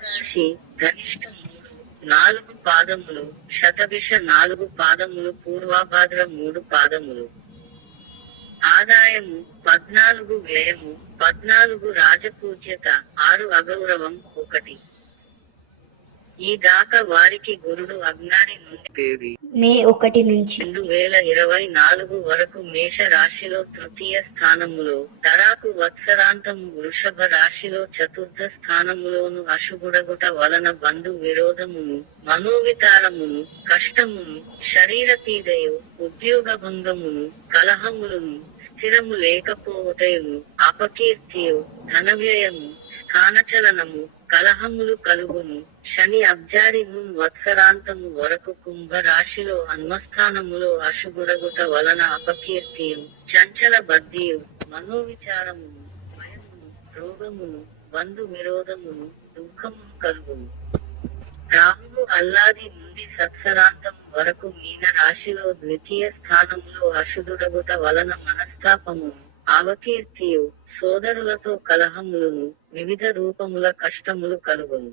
కుంభరాశి ధనిష్ట 3 పాదములు, శతభిష 4 పాదములు, పూర్వభాద్ర 3 పాదములు. ఆదాయము 14, వ్యయము 14, రాజపూజ్యత 6, అగౌరవం 1. ఈ దాకా వారికి గురుడు అజ్ఞాని నుండి తేదీ మే 1 నుంచి 2024 వరకు మేష రాశిలో తృతీయ స్థానములో, తరాకు వత్సరాంతము వృషభ రాశిలో చతుర్థ స్థానములోను అశుభుడగుట వలన బంధు విరోధమును, మనోవితారమును, కష్టమును, శరీరపీడయు, ఉద్యోగభంగమును, కలహములను, స్థిరము లేకపోవుటయును, అపకీర్తియు, ధనవ్యయము, స్థానచలనము, కలహములు కలుగును. శని అబ్జారి వత్సరాంతము వరకు కుంభ రాశిలో అన్మస్థానములో అశుభుడగుట వలన అపకీర్తియు, చంచల బద్ధియు, మనోవిచారమును, భయమును, రోగమును, బంధు విరోధమును, దుఃఖమును కలుగును. రాహువు అల్లాది నుండి సత్సరాంతము వరకు మీన రాశిలో ద్వితీయ స్థానములో అశుద్ధుడగుట వలన మనస్తాపమును, అవకీర్తియు, సోదరులతో కలహములను, వివిధ రూపముల కష్టములు కలుగును.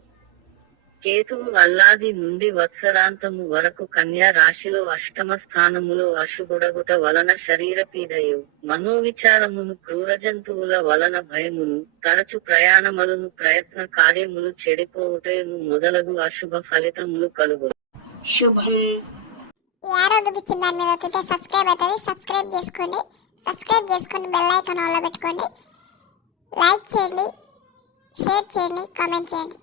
కేతువు అల్లాది నుండి వత్సరాంతము వరకు కన్యా రాశిలో అష్టమ స్థానములో అశుభుడగుట వలన శరీరపీడయు, మనోవిచారమును, క్రూరజంతువుల వలన భయమును, తరచు ప్రయాణములను, ప్రయత్న కార్యములు చెడిపోవుటయును మొదలగు అశుభ ఫలితములు కలుగును. శుభం. చూపించిన దాని మీద వస్తే సబ్స్క్రైబ్ అవుతుంది. సబ్స్క్రైబ్ చేసుకొని బెల్ ఐకాన్ ఆన్లో పెట్టుకోండి. లైక్ చేయండి, షేర్ చేయండి, కామెంట్ చేయండి.